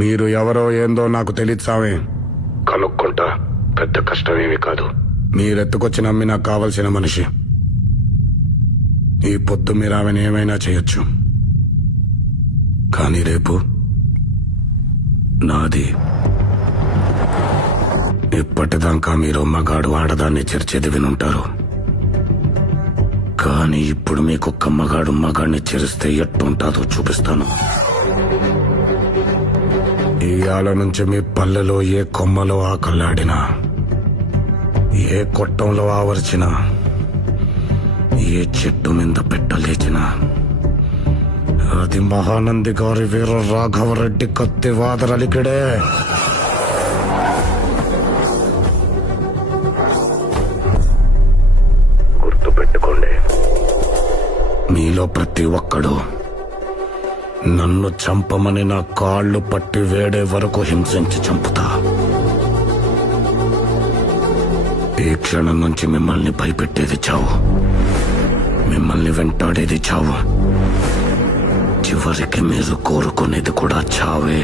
మీరు ఎవరో ఏందో నాకు తెలియదు సామే. కనుక్కుంటా, పెద్ద కష్టమేమీ కాదు. మీరెత్తుకొచ్చి నమ్మి నాకు కావలసిన మనిషి. ఈ పొద్దు మీరు ఆమెను ఏమైనా చేయొచ్చు, కానీ రేపు నాది. ఇప్పటిదాకా మీరు మగాడు ఆడదాన్ని చెరిచేది వినుంటారు, కానీ ఇప్పుడు మీకొక్క మగాడు మగాడిని చెరిస్తే ఎట్టుంటాదో చూపిస్తాను. ఇయాల నుంచి మీ పల్లెలో ఏ కొమ్మలో ఆకల్లాడినా, ఏ కొట్టంలో ఆవర్చినా, ఏ చెట్టు మీద పెట్టలేచినా అది మహానంది గారి వీర రాఘవరెడ్డి కత్తి వాదరలికిడే. గుర్తుపెట్టుకోండి, మీలో ప్రతి ఒక్కడు నన్ను చంపమని నా కాళ్ళు పట్టి వేడే వరకు హింసించి చంపుతా. ఈ క్షణం నుంచి మిమ్మల్ని భయపెట్టేది చావు, మిమ్మల్ని వెంటాడేది చావు, చివరికి మీరు కోరుకునేది కూడా చావే.